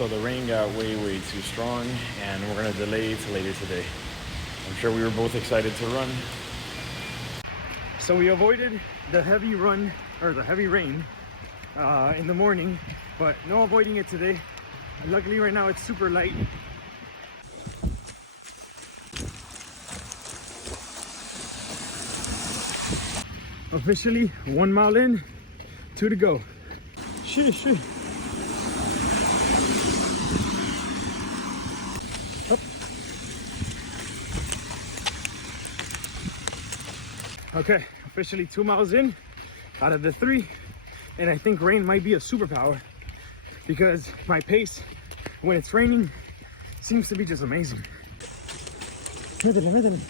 So the rain got way too strong, and we're gonna delay to later today. I'm sure we were both excited to run. So we avoided the heavy run, or the heavy rain in the morning, but no avoiding it today. And luckily right now it's super light. Officially 1 mile in, 2 to go. Shit. Up. Okay, officially 2 miles in out of the 3, and I think rain might be a superpower because my pace when it's raining seems to be just amazing. Métele.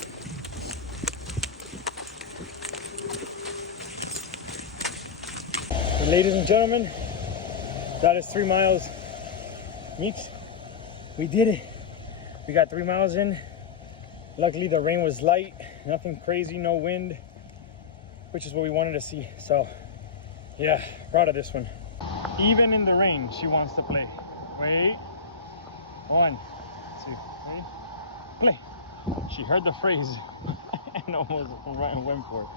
And ladies and gentlemen, that is 3 miles. Meeks, we did it. We got 3 miles in. Luckily the rain was light, nothing crazy, no wind, which is what we wanted to see. So yeah, proud of this one. Even in the rain, she wants to play. Wait, 1, 2, 3, play. She heard the phrase and almost went for it.